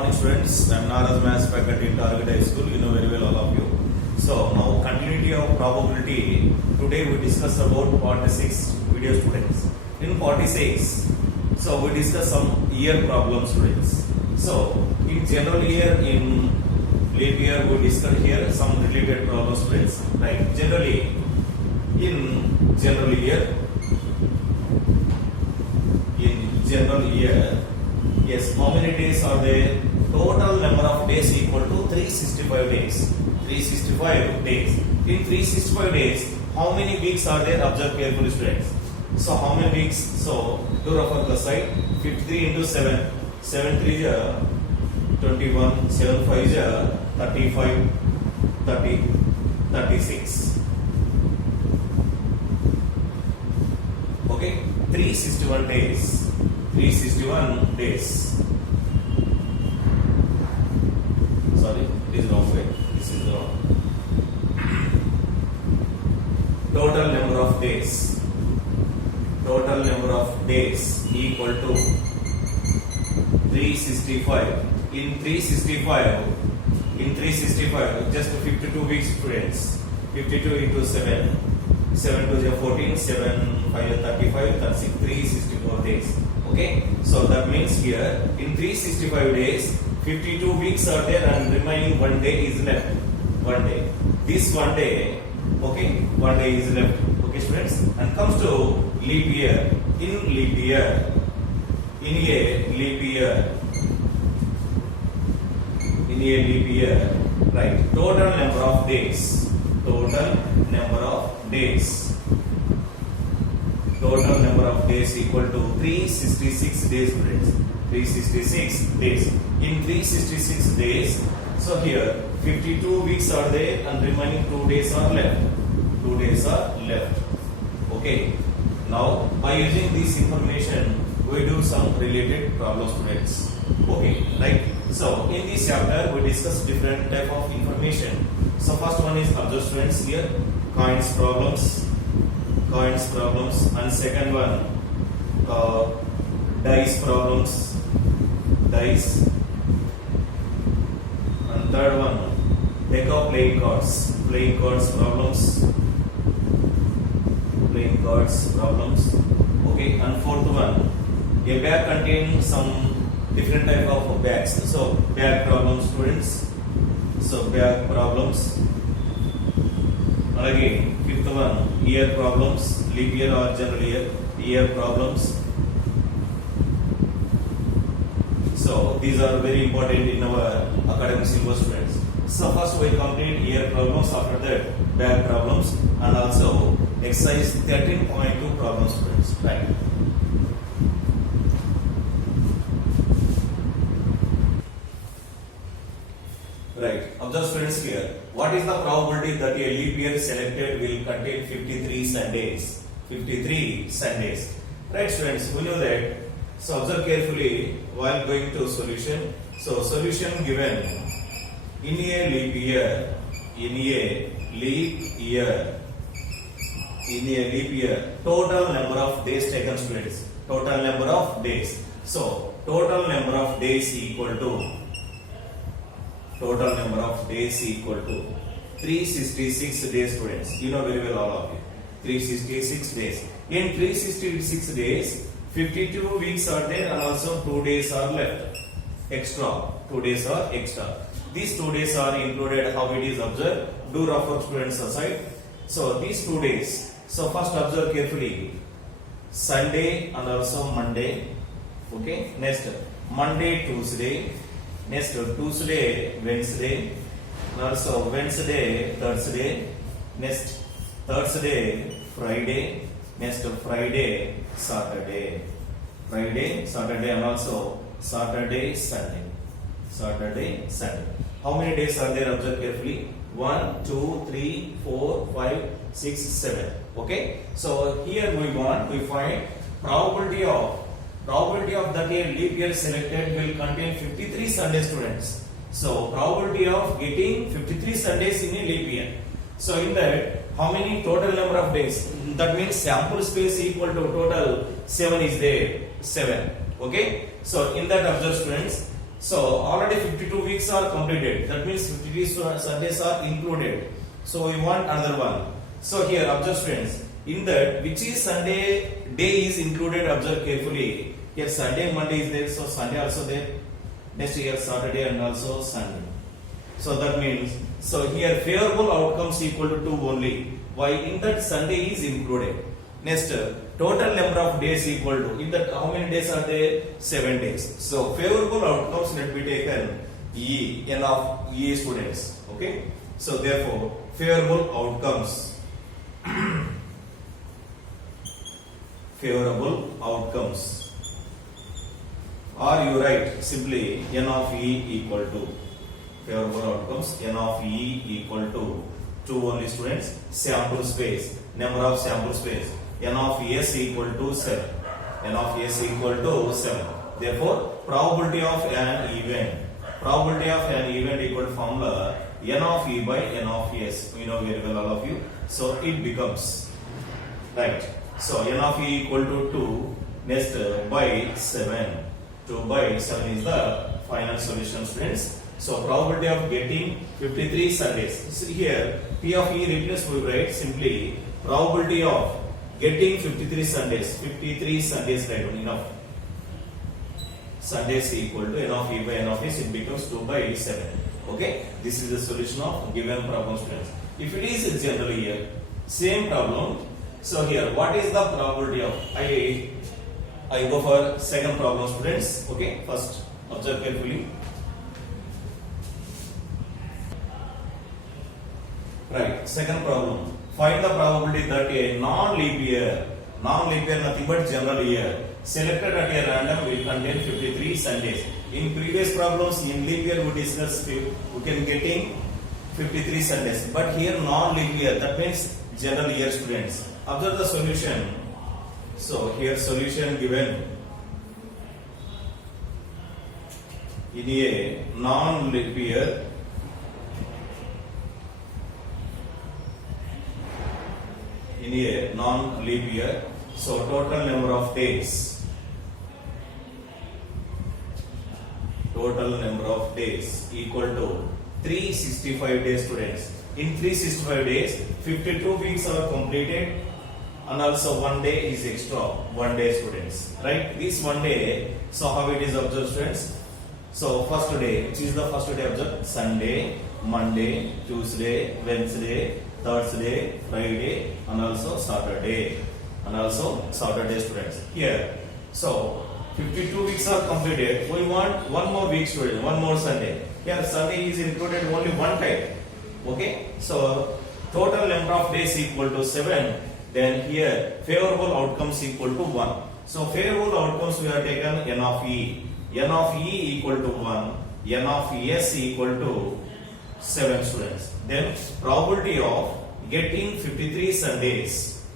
morning students, I am Naraz Maths faculty in Target High School. You know very well all of you. So now continuity of probability. Today we discuss about 46 video students. In 46, so we discuss some year problem students. So in general year, in leap year, we discuss here some related problem students. Right? Generally, in general year, yes, how many days are there? Total number of days equal to 365 days. 365 days. In 365 days, how many weeks are there? Observe carefully, students. So how many weeks? So to refer the side, 53 into 7. 7 3 is 21. 7 5 is 35. 30. 36. Okay, 361 days. 361 days. Sorry, it is wrong way. This is wrong. Total number of days. Total number of days equal to 365. In 365, just 52 weeks, students. 52 into 7. 7 to 14, 7 5 35, 36, 364 days. Okay, so that means here in 365 days, 52 weeks are there and remaining 1 day is left. 1 day. This 1 day, okay, 1 day is left. Okay, students, and comes to leap year. In leap year, in a leap year, right? Total number of days. Total number of days. Total number of days equal to 366 days, friends. 366 days. In 366 days, so here 52 weeks are there and remaining 2 days are left. 2 days are left. Okay. Now by using this information, we do some related problems, students. Okay, right. So in this chapter, we discuss different type of information. So first one is observe, students, here coins problems, and second one dice problems, and third one deck of playing cards problems. Okay, and fourth one, a bag contains some different type of bags. So bag problems, students. So bag problems. And again, fifth one, year problems, leap year or general year problems. So these are very important in our academic syllabus, students. So first we complete year problems, after that bag problems, and also exercise 13.2 problems, students. Right. Right. Observe, students, here. What is the probability that a leap year selected will contain 53 Sundays? 53 Sundays. Right, students, we know that. So observe carefully while going to solution. So solution given in a leap year, total number of days taken, students. Total number of days. So total number of days equal to 366 days, students. You know very well all of you. 366 days. In 366 days, 52 weeks are there and also 2 days are left. Extra. 2 days are extra. These 2 days are included. How it is observed? Do refer, students, aside. So these 2 days. So first observe carefully. Sunday and also Monday. Okay. Next Monday, Tuesday. Next Tuesday, Wednesday. Also Wednesday, Thursday. Next Thursday, Friday. Next Friday, Saturday. And also Saturday, Sunday. How many days are there? Observe carefully. 1, 2, 3, 4, 5, 6, 7. Okay. So here we find probability of that year leap year selected will contain 53 Sundays, students. So probability of getting 53 Sundays in a leap year. So in that, how many total number of days? That means sample space equal to total 7 is there. 7. Okay. So in that, observe, students, So already 52 weeks are completed. That means 53 Sundays are included. So we want another one. So here observe friends. In that which is Sunday day is included, observe carefully. Here Sunday, Monday is there, so Sunday also there. Next here Saturday and also Sunday. So that means, so here favorable outcomes equal to 2 only. Why? In that Sunday is included. Next, total number of days equal to, in that how many days are there? 7 days. So favorable outcomes let be taken E, N of E students. Okay. So therefore favorable outcomes, favorable outcomes, or you write simply N of E equal to, favorable outcomes N of E equal to 2 only students. Sample space, number of sample space, N of S equal to 7. N of S equal to 7. Therefore, probability of an event. Probability of an event equal to formula N of E by N of S. We know very well all of you. So it becomes, right. So N of E equal to 2. Next by 7. 2 by 7 is the final solution, students. So probability of getting 53 Sundays. See here P of E replace we write simply probability of getting 53 Sundays. 53 Sundays, right? Enough. Sundays equal to N of E by N of S. It becomes 2 by 7. Okay. This is the solution of given problem, students. If it is a general year, same problem. So here, what is the probability of? I go for second problem, students. Okay. First, observe carefully. Right. Second problem. Find the probability that a non-leap year nothing but general year, selected at a random will contain 53 Sundays. In previous problems, in leap year we discussed we can getting 53 Sundays. But here non-leap year, that means general year, students. Observe the solution. So here solution given in a non-leap year. In a non-leap year, so total number of days, equal to 365 days, students. In 365 days, 52 weeks are completed, and also 1 day is extra, 1 day, students. Right? This 1 day, so how it is observed, students? So first day, which is the first day observed? Sunday, Monday, Tuesday, Wednesday, Thursday, Friday, and also Saturday, students. Here, so 52 weeks are completed. We want 1 more week, students, 1 more Sunday. Here, Sunday is included only 1 time. Okay, so total number of days equal to 7. Then here, favorable outcomes equal to 1. So favorable outcomes we have taken N of E. N of E equal to 1. N of S equal to 7, students. Then probability of getting 53 Sundays.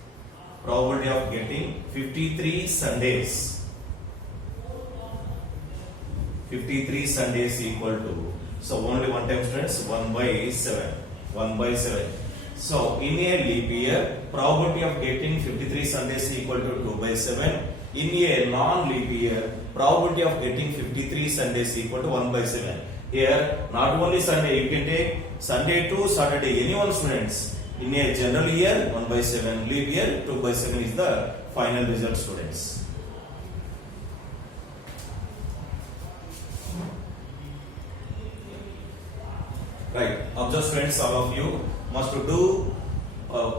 Probability of getting 53 Sundays. 53 Sundays equal to, so only 1 time, students, 1 by 7. 1 by 7. So in a leap year, probability of getting 53 Sundays equal to 2 by 7. In a non-leap year, probability of getting 53 Sundays equal to 1 by 7. Here, not only Sunday, you can take Sunday to Saturday, any one, students. In a general year, 1 by 7, leap year, 2 by 7 is the final result, students. Right, observe, friends, all of you must do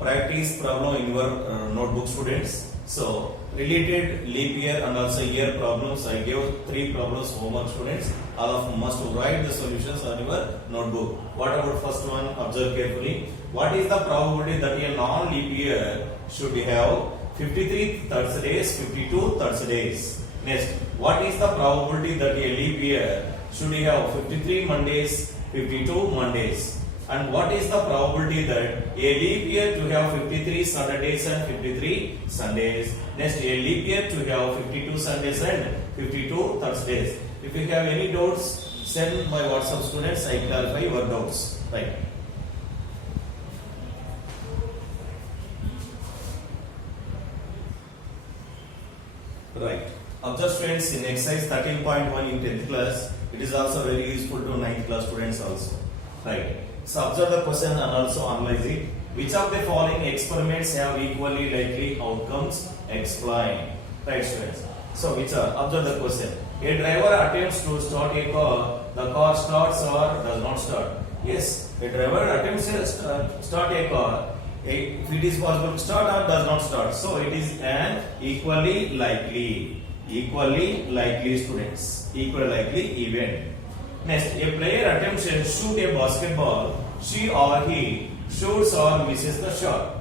practice problem in your notebook, students. So related leap year and also year problems, I gave 3 problems homework, students. All of you must write the solutions on your notebook. What about first one? Observe carefully. What is the probability that a non-leap year should have 53 Thursdays, 52 Thursdays? Next, what is the probability that a leap year should have 53 Mondays, 52 Mondays? And what is the probability that a leap year to have 53 Saturdays and 53 Sundays? Next, a leap year to have 52 Sundays and 52 Thursdays. If you have any doubts, send my WhatsApp, students. I clarify your doubts. Right. Right. Observe Observe students, in exercise 13.1 in 10th class, it is also very useful to 9th class students also. Right. So observe the question and also analyze it. Which of the following experiments have equally likely outcomes? Explain. Right students. So which are? Observe the question. A driver attempts to start a car. The car starts or does not start? Yes. A driver attempts to start a car. If it is possible to start or does not start. So it is an equally likely students. Equally likely event. Next, a player attempts to shoot a basketball. She or he shoots or misses the shot.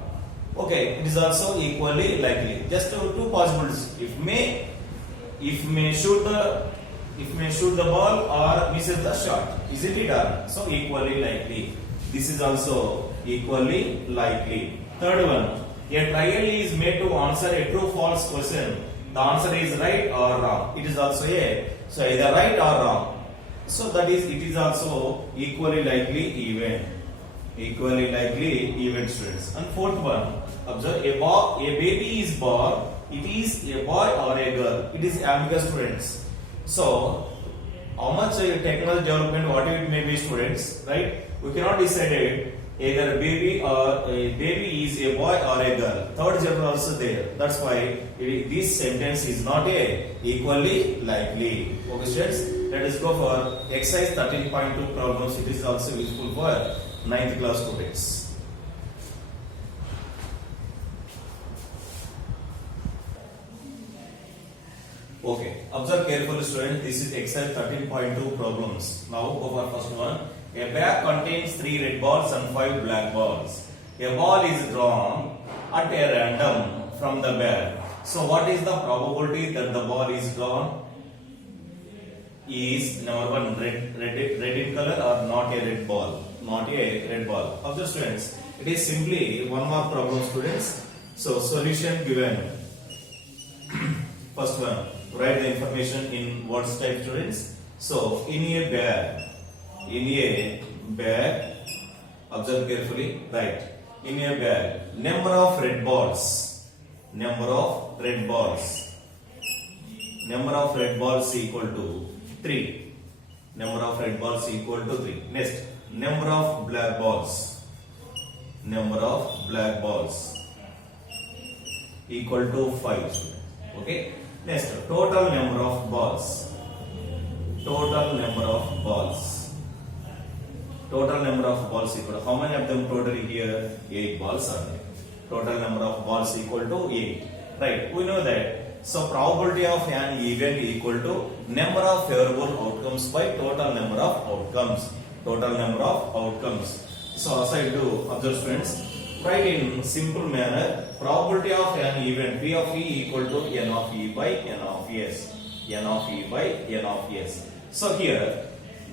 Okay, it is also equally likely. Just two possibilities. If may shoot the ball or misses the shot. Isn't it? So equally likely. This is also equally likely. Third one. A trial is made to answer a true-false question. The answer is right or wrong. It is also a. So either right or wrong. So that is, it is also equally likely event. Equally likely event students. And fourth one, observe a baby is born. It is a boy or a girl. It is ambiguous students. So how much technology development, what it may be students, right? We cannot decide it. Either baby is a boy or a girl. Third gender also there. That's why this sentence is not a equally likely. Okay students, let us go for exercise 13.2 problems. It is also useful for 9th class students. Okay, observe carefully students. This is exercise 13.2 problems. Now go for first one. A bag contains 3 red balls and 5 black balls. A ball is drawn at a random from the bag. So what is the probability that the ball is drawn? Is number one red in color or not a red ball? Not a red ball. Observe students, it is simply one more problem students. So solution given. First one, write the information in words type students. So in a bag, observe carefully, right? In a bag, number of red balls equal to 3. Number of red balls equal to 3. Next, number of black balls equal to 5. Okay. Next, total number of balls equal to, how many of them totally here? 8 balls are there. Total number of balls equal to 8. Right, we know that. So probability of an event equal to number of favorable outcomes by total number of outcomes. So as I do, observe students, write in simple manner, probability of an event P of E equal to N of E by N of S. So here,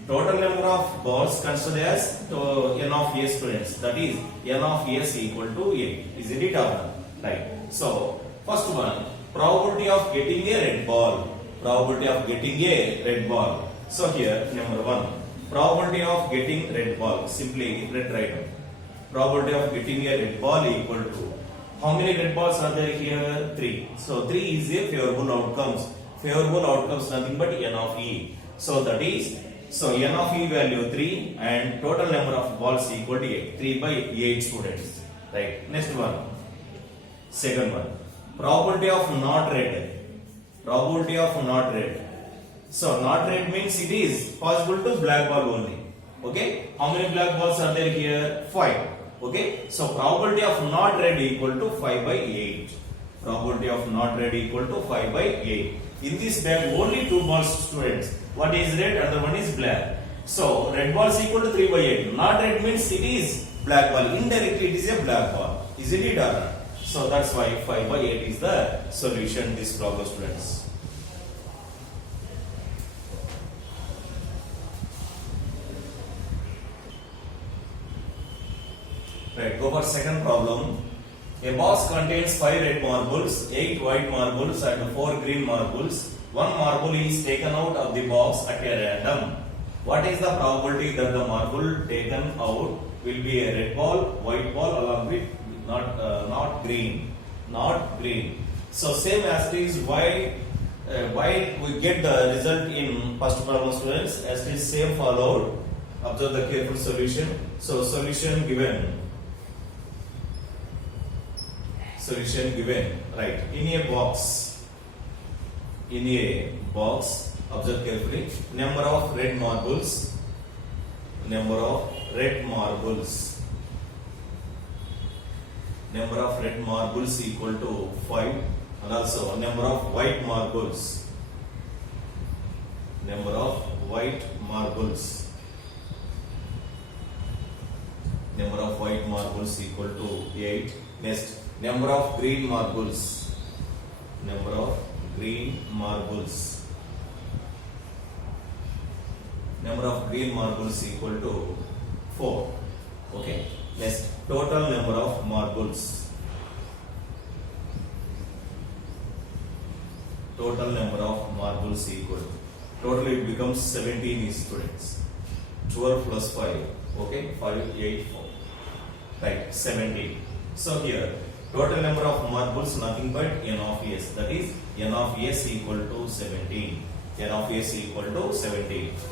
total number of balls considered as N of S students. That is, N of S equal to 8. Isn't it or not? Right. So, first one, probability of getting a red ball. So here, number one, probability of getting red ball. Simply let write down. Probability of getting a red ball equal to, how many red balls are there here? 3. So 3 is a favorable outcomes. Nothing but N of E. So that is, so N of E value 3 and total number of balls equal to 8. 3 by 8 students. Right. Next one. Second one. Probability of not red. So not red means it is possible to black ball only. Okay. How many black balls are there here? 5. Okay. So probability of not red equal to 5 by 8. In this bag only 2 balls students. One is red, other one is black. So red balls equal to 3 by 8. Not red means it is black ball. Indirectly it is a black ball. Isn't it or not? So that's why 5 by 8 is the solution this problem students. Right, go for second problem. A box contains 5 red marbles, 8 white marbles and 4 green marbles. One marble is taken out of the box at a random. What is the probability that the marble taken out will be a red ball, white ball along with not green? So same as it is white while we get the result in first problem, students, as it is same followed, observe the careful solution. So solution given, right, in a box, observe carefully, number of red marbles equal to 5, and also number of white marbles equal to 8. Next, number of green marbles equal to 4. Okay. Next, total number of marbles equal, totally it becomes 17 students. 12 plus 5, okay, 5, 8, 4, right, 17. So here, total number of marbles nothing but n of s, that is n of s equal to 17.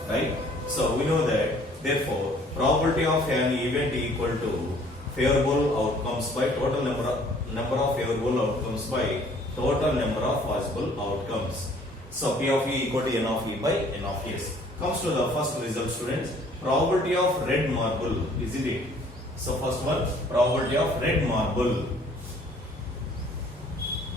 Right? So we know that, therefore, probability of an event equal to favorable outcomes by total number of favorable outcomes by total number of possible outcomes. So P of E equal to N of E by N of S. Comes to the first result, students. Probability of red marble, isn't it? So first one, probability of red marble.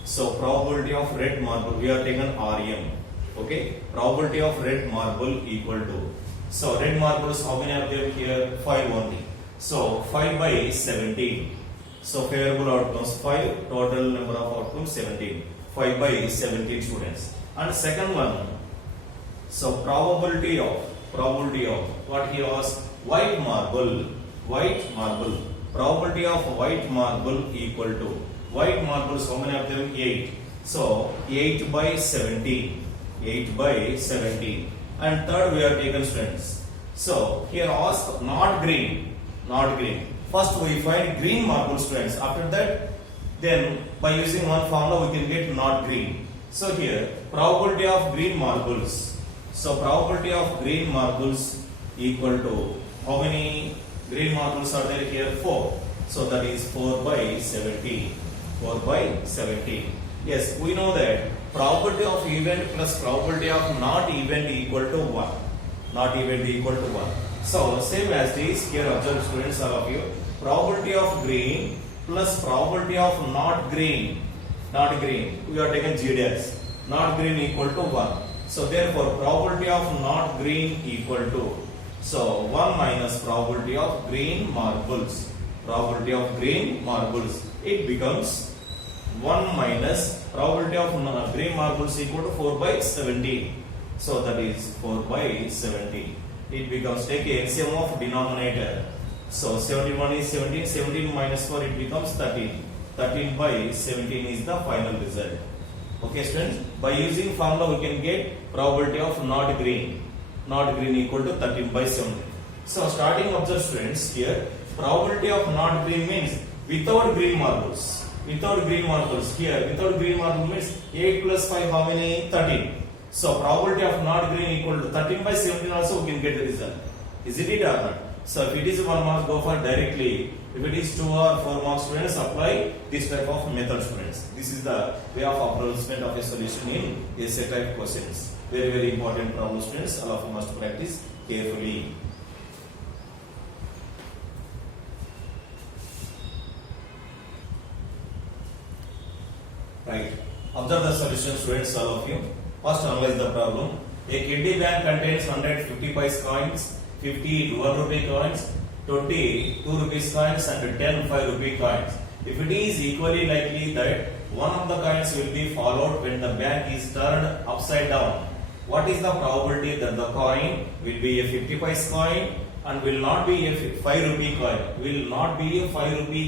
So probability of red marble, we are taken RM. Okay, probability of red marble equal to. So red marbles, how many are there here? 5 only. So 5 by 17. So favorable outcomes 5, total number of outcomes 17. 5 by 17 students. And second one, so probability of what he was, white marble. Probability of white marble equal to, white marbles, how many of them? 8. So 8 by 17. And third we are taken, students. So here ask not green. First we find green marble, students. After that, then by using one formula we can get not green. So here probability of green marbles. So probability of green marbles equal to, how many green marbles are there here? 4. So that is 4 by 17. Yes, we know that probability of event plus probability of not event equal to 1. So same as this, here observe, students, all of you. Probability of green plus probability of not green. We are taking G dash. Not green equal to 1. So therefore probability of not green equal to, so 1 minus probability of green marbles. It becomes 1 minus probability of green marbles equal to 4 by 17. So that is 4 by 17. It becomes, take a LCM of denominator. So 71 is 17. 17 minus 4, it becomes 13. 13 by 17 is the final result. Okay, students. By using formula, we can get probability of not green equal to 13 by 17. So starting observe, students, here probability of not green means without green marbles. Here without green marble means 8 plus 5, how many? 13. So probability of not green equal to 13 by 17 also we can get the result. Isn't it or not? So if it is 1 mark, go for directly. If it is 2 or 4 marks, students, apply this type of method, students. This is the way of approachment of a solution in essay type questions. Very, very important problem, students. All of you must practice carefully. Right. Observe the solution, students, all of you. First, analyze the problem. A kidney bank contains 150 paise coins, 50 1 rupee coins, 20 2 rupees coins, and 10 5 rupee coins. If it is equally likely that one of the coins will be followed when the bank is turned upside down, what is the probability that the coin will be a 50 paise coin and will not be a 5 rupee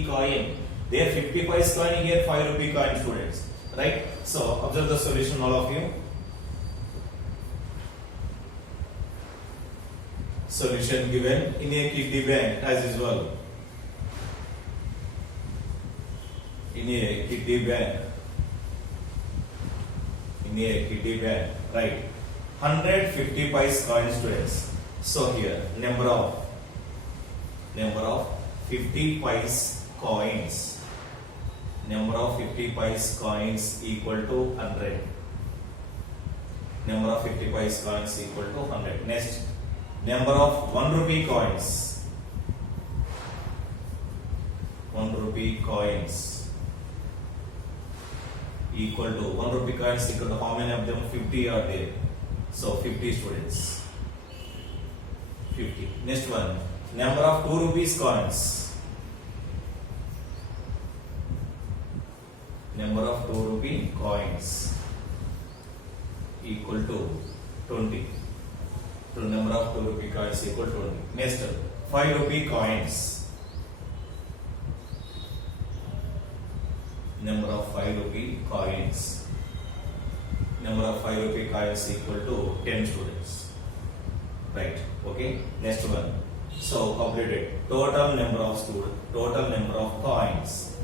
coin? There 50 paise coin, here 5 rupee coin, students. Right? So observe the solution, all of you. Solution given in a kidney bank as usual. In a kidney bank, near kitty band, right? 150 pice coin, students. So here number of 50 pice coins. Number of 50 pice coins equal to 100. Number of 50 pice coins equal to 100. Next, number of 1 rupee coins. 1 rupee coins equal to 1 rupee coins equal to how many of them? 50 are there. So 50, students. 50. Next one, number of 2 rupees coins. Number of 2 rupee coins equal to 20. So number of 2 rupee coins equal to 20. Next, 5 rupee coins. Number of 5 rupee coins. Number of 5 rupee coins equal to 10, students. Right. Okay. Next one. So completed. Total number of students. Total number of coins.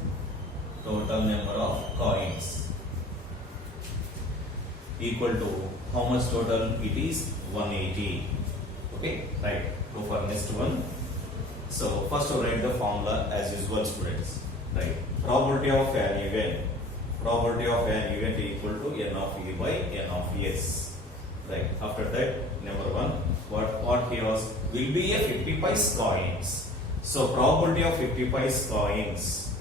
Total number of coins equal to how much total? It is 180. Okay. Right. Go for next one. So first write the formula as usual, students. Right. Probability of an event. Probability of an event equal to n of e by n of s. Right. After that, number one, what here was will be a 50 pice coins. So probability of 50 pice coins.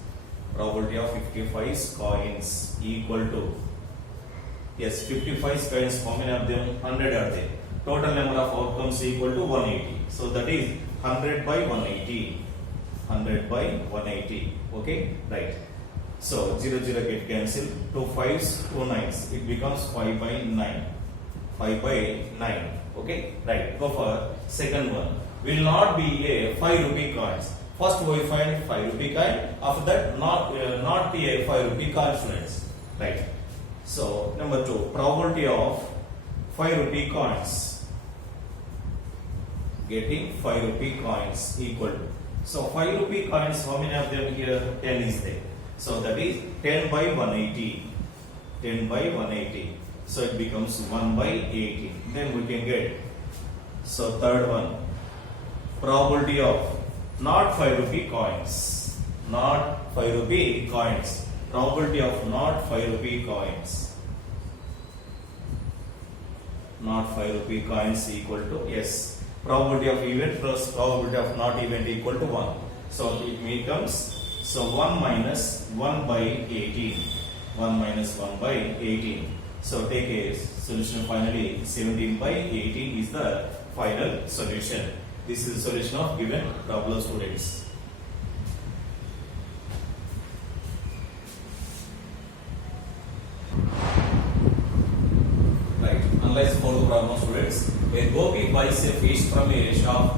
Probability of 50 pice coins equal to, yes, 50 pice coins. How many of them? 100 are there. Total number of outcomes equal to 180. So that is 100 by 180. 100 by 180. Okay. Right. So 0 0 get cancelled. 2 5s, 2 9s. It becomes 5 by 9. 5 by 9. Okay. Right. Go for second one. Will not be a 5 rupee coins. First we find 5 rupee coin. After that, not a 5 rupee coin, students. Right. So number 2, probability of 5 rupee coins. Getting 5 rupee coins equal to. So 5 rupee coins, how many of them here? 10 is there. So that is 10 by 180. 10 by 180. So it becomes 1 by 80. Then we can get. So third one, probability of not 5 rupee coins. Not 5 rupee coins. Probability of not 5 rupee coins. Not 5 rupee coins equal to, yes, probability of event plus probability of not event equal to 1. So it becomes, so 1 minus 1 by 18. 1 minus 1 by 18. So take a solution finally. 17 by 18 is the final solution. This is the solution of given problem, students. Right. Analyze for the problem, students. A gopi buys a fish from a shop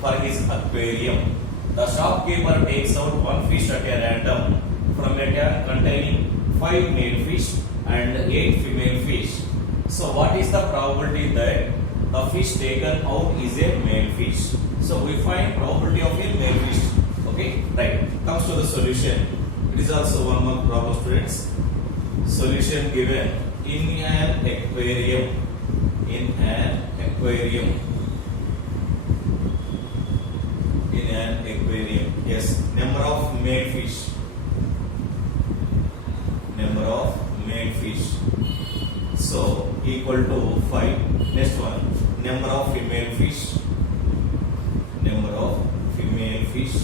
for his aquarium. The shopkeeper takes out one fish at a random from a tank containing 5 male fish and 8 female fish. So what is the probability that the fish taken out is a male fish? So we find probability of a male fish. Okay, right. Comes to the solution. It is also one more problem, students. Solution given in an aquarium. In an aquarium. In an aquarium. Yes. Number of male fish. Number of male fish. So equal to 5. Next one. Number of female fish. Number of female fish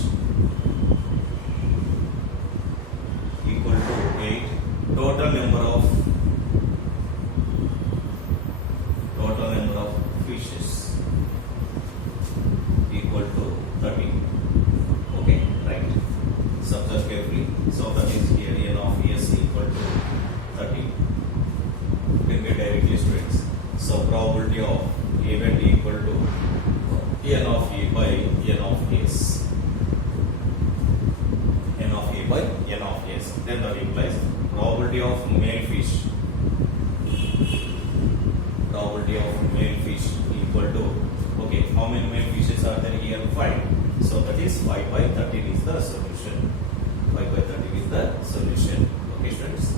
equal to 8. Total number of fishes equal to 30. Okay, right. Subtract carefully. So that is here n of s equal to 30. You can get directly, students. So probability of event equal to n of e by n of s. N of e by n of s. Then that implies probability of male fish. Probability of male fish equal to, okay, how many male fishes are there here? 5. So that is 5 by 13 is the solution. 5 by 13 is the solution. Okay, students.